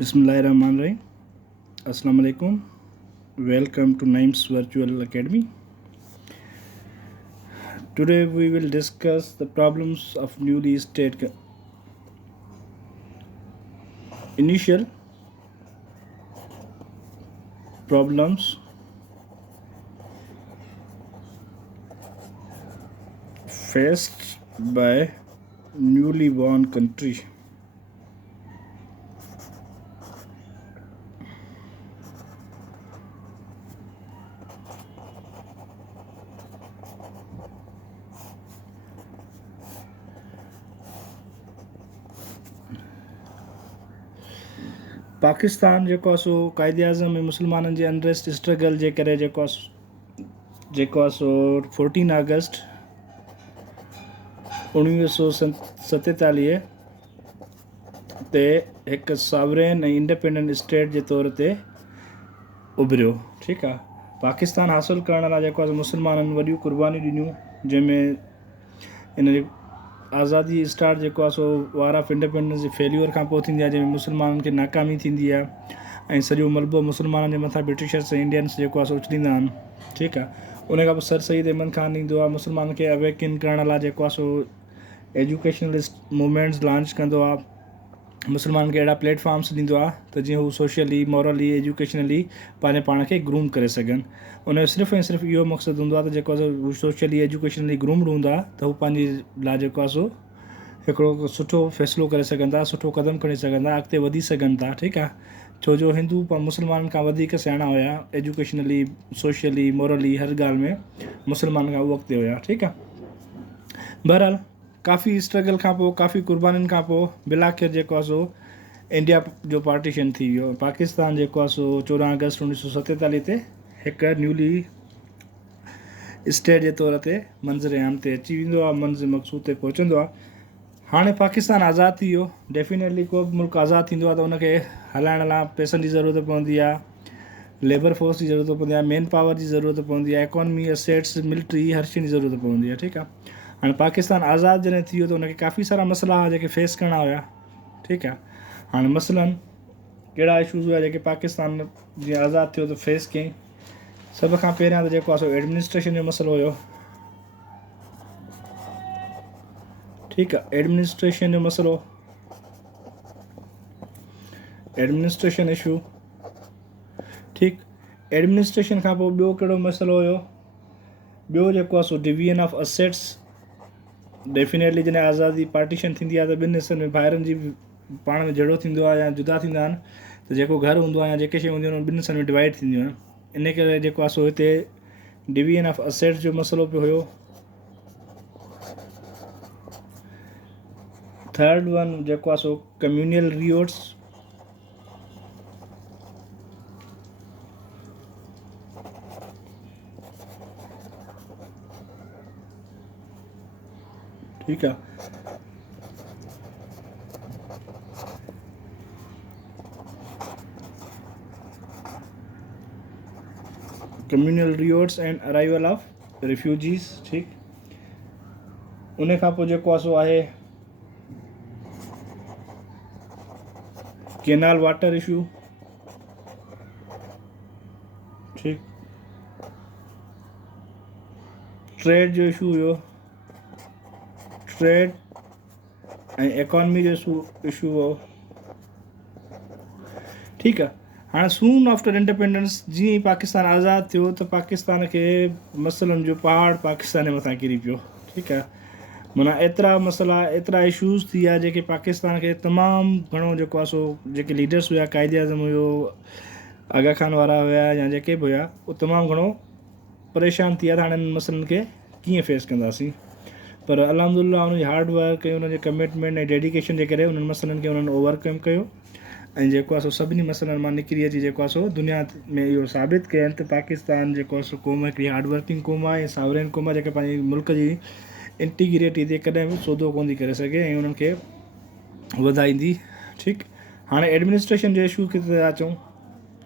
Bismillahirrahmanirrahim. Assalamu alaikum. Welcome to Naim's Virtual Academy. Today we will discuss the problems of newly state initial problems faced by newly born country. Pakistan जेको आहे सो क़ाइदे आज़म ऐं मुस्लमाननि जे unrest struggle जे करे जेको आहे सो 14 अगस्त 1947 ते हिकु सॉवरेन ऐं इंडिपेंडेंट स्टेट जे तौर ते उभरियो. ठीकु आहे. पाकिस्तान हासिलु करण लाइ जेको आहे मुस्लमाननि वॾियूं कुर्बानियूं ॾिनियूं, जंहिंमें इन जी आज़ादी स्टार्ट जेको आहे सो वार ऑफ इंडिपेंडेंस जे फेल्यूअर खां पोइ थींदी आहे, जंहिंमें मुस्लमाननि खे नाकामी थींदी आहे ऐं सॼो मलबो मुस्लमाननि जे मथां ब्रिटिशर्स ऐं इंडियंस जेको आहे सो उछलींदा आहिनि. ठीकु आहे. उन खां पोइ सर सईद अहमद ख़ान ईंदो आहे, मुस्लमाननि खे अवेकिन करण लाइ जेको आहे सो एजुकेशनलिस्ट मूवमेंट्स लॉन्च कंदो आहे, मुस्लमाननि खे अहिड़ा प्लेटफॉर्म्स ॾींदो आहे त जीअं हू सोशली मॉरली एजुकेशनली पंहिंजे पाण खे ग्रूम करे सघनि. उनजो सिर्फ़ु ऐं सिर्फ़ु इहो मक़सदु हूंदो आहे त जेको आहे हू सोशली एजुकेशनली ग्रूम्ड हूंदा त हू पंहिंजे लाइ जेको आहे सो हिकिड़ो सुठो फ़ैसिलो करे सघंदा, सुठो क़दम खणी सघंदा, अॻिते वधी सघनि था. ठीकु आहे. छो जो हिंदू मुस्लमाननि खां वधीक सियाणा हुया एजुकेशनली, सोशली, मॉरली, हर ॻाल्हि में मुस्लमाननि खां उहो अॻिते हुया. ठीकु आहे. बहरहाल काफ़ी स्ट्रगल खां पोइ, काफ़ी कुर्बानीनि खां पोइ बिलाखिर जेको आहे सो इंडिया जो पार्टीशन थी वियो. पाकिस्तान जेको आहे सो 14 अगस्त 1947 ते हिकु न्यूली स्टेट जे तौर ते मंज़िल आम ते अची वेंदो आहे, मंज़िल मक़सूद ते पहुचंदो आहे. हाणे पाकिस्तान आज़ादु थी वियो. डेफिनेटली को बि मुल्क आज़ादु थींदो आहे त उनखे हलाइण लाइ पैसनि जी ज़रूरत पवंदी आहे, लेबर फोर्स जी ज़रूरत पवंदी आहे, मैन पावर जी ज़रूरत पवंदी आहे, इकॉनमी, असेट्स, मिलिट्री, हर शइ जी ज़रूरत पवंदी आहे. ठीकु आहे. हाणे पाकिस्तान आज़ादु जॾहिं थी वियो त उनखे काफ़ी सारा मसइला हुआ जेके फेस करणा हुया. ठीकु आहे. हाणे मसइलनि कहिड़ा इशूज़ हुआ जेके पाकिस्तान जीअं आज़ादु थियो त फेस कयईं. सभ खां पहिरियां त जेको आहे सो एडमिनिस्ट्रेशन जो मसइलो हुयो. ठीकु आहे. एडमिनिस्ट्रेशन जो मसइलो, एडमिनिस्ट्रेशन इशू. ठीकु. एडमिनिस्ट्रेशन खां पोइ ॿियो कहिड़ो मसइलो हुयो? ॿियो जेको आहे so division of assets. Definitely जॾहिं आज़ादी पार्टीशन थींदी आहे त ॿिनि हिसनि में भाइरनि जी पाण में झगड़ो थींदो आहे या जुदा थींदा आहिनि, त जेको घरु हूंदो आहे या जेके शयूं हूंदियूं आहिनि ॿिनि हिसनि में डिवाइड थींदियूं आहिनि. इन करे जेको आहे सो हिते डिवीजन ऑफ असेट्स जो मसइलो पियो हुयो. थर्ड वन जेको आहे सो कम्यूनियल रियोट्स. ठीकु आहे. कम्यूनियल रियोट्स एंड अराइवल ऑफ रिफ्यूजीज़. ठीकु. उन खां पोइ जेको आहे सो आहे कैनाल वाटर इशू. ठीकु. ट्रेड जो इशू हुयो, ट्रेड ऐं इकॉनमी जो इशू हो. ठीकु आहे. हाणे सून आफ्टर इंडिपेंडेंस जीअं ई पाकिस्तान आज़ादु थियो त पाकिस्तान खे मसइलनि जो पहाड़ पाकिस्तान जे मथां किरी पियो. ठीकु आहे. माना एतिरा मसइला, एतिरा इशूज़ थी विया जेके पाकिस्तान खे तमामु घणो जेको आहे सो जेके लीडर्स हुया, क़ाइदे आज़म हुयो, आगा खान वारा हुया या जेके बि हुया, उहे तमामु घणो परेशान थी विया त हाणे हिननि मसइलनि खे कीअं फेस कंदासीं. पर अल्हम्दुलिल्लाह उनजी हार्ड वर्क ऐं उनजे कमिटमेंट ऐं डेडिकेशन जे करे उन्हनि मसइलनि खे उन्हनि ओवरकम कयो ऐं जेको आहे सो सभिनी मसइलनि मां निकिरी अची जेको आहे सो दुनिया में इहो साबित कयनि त पाकिस्तान जेको आहे सो क़ौम हिकिड़ी हार्ड वर्किंग क़ौम आहे ऐं सावरेन क़ौम आहे जेके पंहिंजे मुल्क जी इंटीग्रिटी ते कॾहिं बि सौदो कोन थी करे सघे ऐं उन्हनि खे वधाईंदी. ठीकु. हाणे एडमिनिस्ट्रेशन जो इशू किथे था अचूं.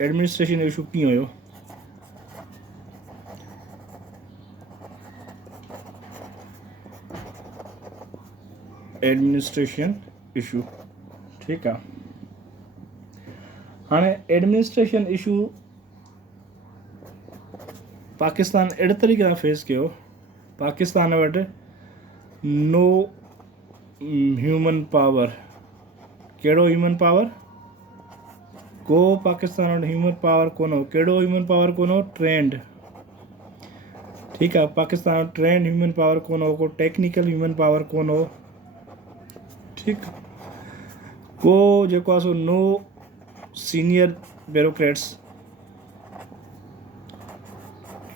एडमिनिस्ट्रेशन जो इशू कीअं हुयो? Administration issue. ठीकु आहे. हाणे एडमिनिस्ट्रेशन इशू पाकिस्तान अहिड़े तरीक़े सां फेस कयो, पाकिस्तान वटि नो ह्यूमन पावर। कहिड़ो ह्यूमन पावर? को पाकिस्तान वटि ह्यूमन पावर कोन हो। कहिड़ो ह्यूमन पावर कोन हो? ट्रेंड। ठीकु आहे, पाकिस्तान वटि ट्रेंड ह्यूमन पावर कोन हो, को टेक्निकल ह्यूमन पावर कोन हो। ठीकु, को जेको आहे सो नो सीनियर ब्यूरोक्रेट्स,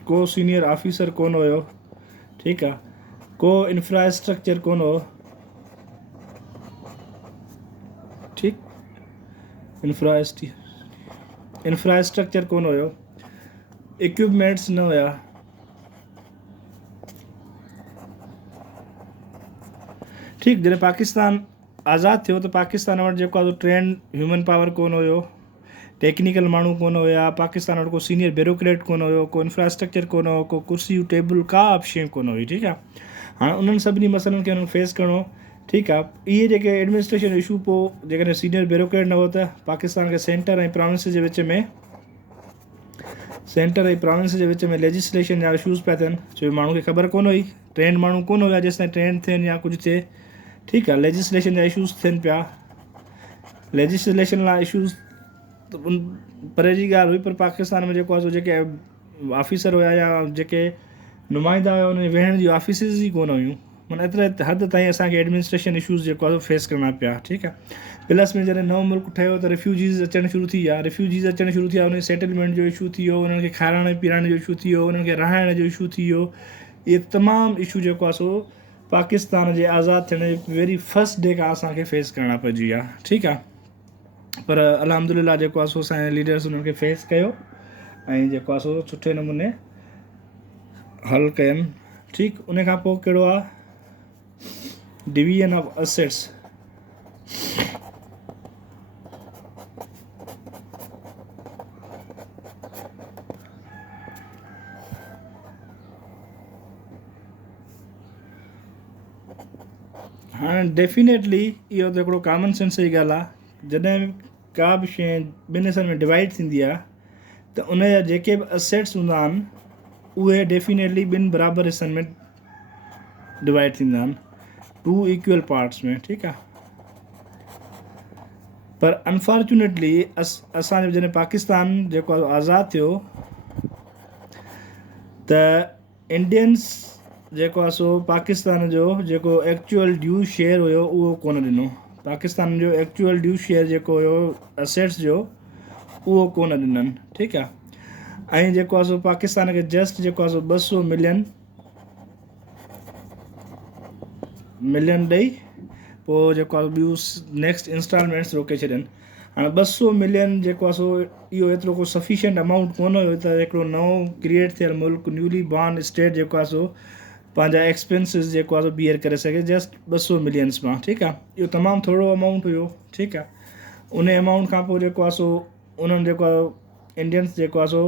को सीनियर ऑफिसर कोन हुयो। ठीकु आहे, को इंफ्रास्ट्रक्चर कोन हो। ठीकु, इंफ्रास्ट्रक्चर कोन हुयो, इक्विपमेंट्स न हुया। ठीकु, जॾहिं पाकिस्तान आज़ादु थियो त पाकिस्तान वटि जेको आहे ट्रेंड ह्यूमन पावर कोन हुयो, टेक्निकल माण्हू कोन हुया, पाकिस्तान वटि को सीनियर ब्यूरोक्रेट कोन हुयो, को इंफ्रास्ट्रक्चर कोन हो, को कुर्सियूं टेबल का बि शइ कोन हुई। ठीकु आहे, हाणे उन्हनि सभिनी मसइलनि खे उन्हनि फेस करिणो। ठीकु आहे, इहे जेके एडमिनिस्ट्रेशन इशू पोइ जेकॾहिं सीनियर ब्यूरोक्रेट न हो त पाकिस्तान खे सेंटर ऐं प्रोविंस जे विच में लेजिस्लेशन जा इशूज़ पिया थियनि, छो माण्हू खे ख़बर कोन हुई, ट्रेंड माण्हू कोन हुया जेसिताईं ट्रेंड थियनि या कुझु थिए। ठीकु आहे, लेजिस्लेशन जा इशूज़ थियनि पिया, लेजिस्लेशन लाइ इशूज़ त परे जी ॻाल्हि हुई, पर पाकिस्तान में जेको आहे सो जेके ऑफिसर हुया या जेके नुमाइंदा हुया उन वेहण जी ऑफिसिस ई कोन हुयूं। माना एतिरे हद ताईं असांखे एडमिनिस्ट्रेशन इशूज़ जेको आहे फेस करणा पिया। ठीकु आहे, प्लस में जॾहिं नओं मुल्क ठहियो त रिफ्यूजीज़ अचणु शुरू थी विया, उन सेटलमेंट जो इशू थी वियो, उन्हनि खे खाराइण पीआरण जो इशू थी वियो, उन्हनि खे रहण जो इशू थी वियो। इहे तमामु इशू जेको आहे सो पाकिस्तान जे आज़ादु थियण जे वेरी फस्ट डे खां असांखे फेस करणा पइजी विया। ठीकु आहे, पर अल्हम्दुलिल्लाह जेको आहे सो असांजे लीडर्स उन्हनि खे फेस कयो ऐं जेको आहे सो सुठे नमूने हल कयनि। ठीकु, उन खां पोइ कहिड़ो आहे डिवीजन ऑफ असेट्स। हाणे डेफिनेटली इहो त हिकिड़ो कॉमन सेंस जी ॻाल्हि आहे, जॾहिं का बि शइ ॿिनि हिसनि में डिवाइड थींदी आहे त उन जा जेके बि असेट्स हूंदा आहिनि उहे डेफिनेटली ॿिनि बराबरि हिसनि में डिवाइड थींदा आहिनि, 2 इक्वल पार्ट्स में। ठीकु आहे, पर अनफॉर्चुनेटली असांजो जॾहिं पाकिस्तान जेको आहे आज़ादु थियो त इंडियंस जेको आहे सो पाकिस्तान जो जेको एक्चुअल ड्यू शेयर हुयो उहो कोन ॾिनो। पाकिस्तान जो एक्चुअल ड्यू शेयर जेको हुयो असेट्स जो उहो कोन ॾिननि। ठीकु आहे, ऐं जेको आहे सो पाकिस्तान खे जस्ट जेको आहे सो 200 मिलियन ॾेई पोइ जेको आहे ॿियूं नेक्स्ट इंस्टॉलमेंट्स रोके छॾनि। हाणे 200 मिलियन जेको आहे सो इहो एतिरो को सफिशिएंट अमाउंट कोन हुयो त हिकिड़ो नओं क्रिएट थियल मुल्क न्यूली बॉर्न स्टेट जेको आहे सो पंहिंजा एक्सपेंसिस जेको आहे सो बियर करे सघे जस्ट 200 मिलियन्स मां। ठीकु आहे, इहो तमामु थोरो अमाउंट हुयो। ठीकु आहे, उन अमाउंट खां पोइ जेको आहे सो उन्हनि जेको आहे इंडियंस जेको आहे सो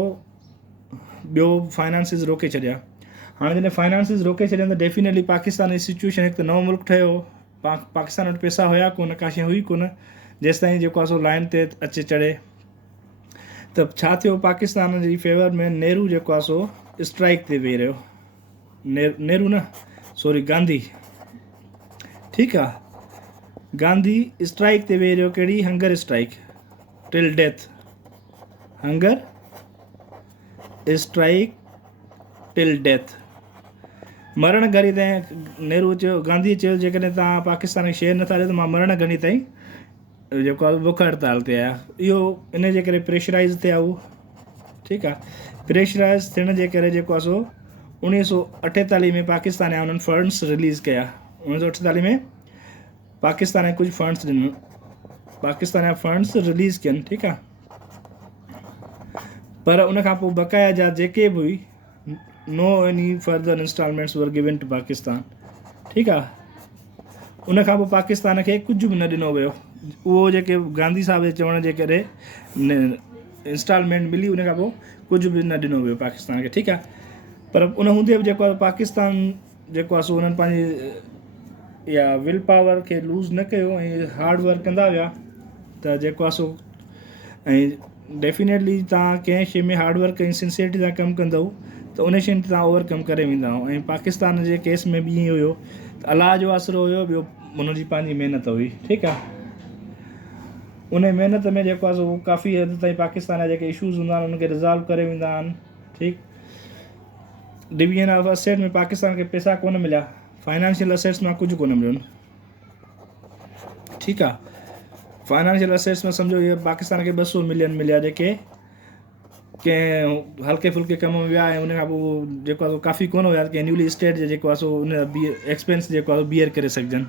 ॿियो फाइनेंसिस रोके छॾिया। हाणे जॾहिं फाइनेंसिस रोके छॾिया त डेफिनेटली पाकिस्तान जी सिचुएशन हिकु त नओं मुल्क ठहियो, पाकिस्तान वटि पैसा हुया कोन, का शइ हुई कोन जेसिताईं जेको आहे सो लाइन ते अचे चढ़े। त छा थियो, पाकिस्तान जी फेवर में नेहरू जेको आहे सो स्ट्राइक ते वेही रहियो। नेहरू न सॉरी गांधी। ठीकु आहे, गांधी स्ट्राइक ते वेही रहियो, कहिड़ी? Hunger strike till death. Hunger strike till death, मरण घड़ी ताईं। नेहरू चयो, गांधी चयो जेकॾहिं तव्हां पाकिस्तान खे शइ नथा ॾियो त मां मरण घड़ी ताईं जेको आहे बुख हड़ताल ते आया। इहो इन जे करे प्रेशराइज़ थिया उहो। ठीकु आहे, प्रेशराइज़ थियण जे करे जेको आहे सो 1948 में पाकिस्तान जा उन्हनि फंड्स रिलीज़ कया। 1948 में पाकिस्तान कुझु फंड्स ॾिनो, पाकिस्तान जा फंड्स रिलीज़ कयनि। ठीकु आहे, पर उन खां पोइ बक़ाया जा जेके बि हुई no any further installments were given to Pakistan. ठीकु आहे, उन खां पोइ पाकिस्तान खे कुझु बि न ॾिनो वियो। उहो जेके गांधी साहब जे चवण जे करे इंस्टॉलमेंट मिली, उन खां पोइ कुझु बि न ॾिनो वियो पाकिस्तान खे। ठीकु आहे, पर उन हूंदे बि जेको आहे पाकिस्तान जेको आहे सो उन्हनि पंहिंजी या विल पावर खे लूज़ न कयो ऐं हार्ड वर्क कंदा विया त जेको आहे सो ऐं डेफिनेटली तव्हां कंहिं शइ में हार्डवर्क ऐं सिंसियरिटी सां कमु कंदव त उन शइ ते तव्हां ओवरकम करे वेंदा आहियो। ऐं पाकिस्तान जे केस में बि ईअं हुयो त अलाह जो आसिरो हुयो, ॿियो हुनजी पंहिंजी महिनत हुई। ठीकु आहे, उन महिनत में जेको आहे सो काफ़ी हद ताईं पाकिस्तान जा जेके इशूज़ हूंदा आहिनि उनखे रिज़ॉल्व करे वेंदा आहिनि। ठीकु, डिवीजन ऑफ असेट में पाकिस्तान खे पैसा कोन मिलिया, फाइनेंशियल असेट्स मां कुझु कोन मिलियो। ठीकु आहे, फाइनेंशियल असेट्स में सम्झो इहे पाकिस्तान खे 200 मिलियन मिलिया जेके कंहिं हल्के फुल्के कम में विया, ऐं उन खां पोइ जेको आहे काफ़ी कोन हुया कंहिं न्यूली स्टेट जे जेको आहे सो उन एक्सपेंस जेको आहे बियर करे सघजनि।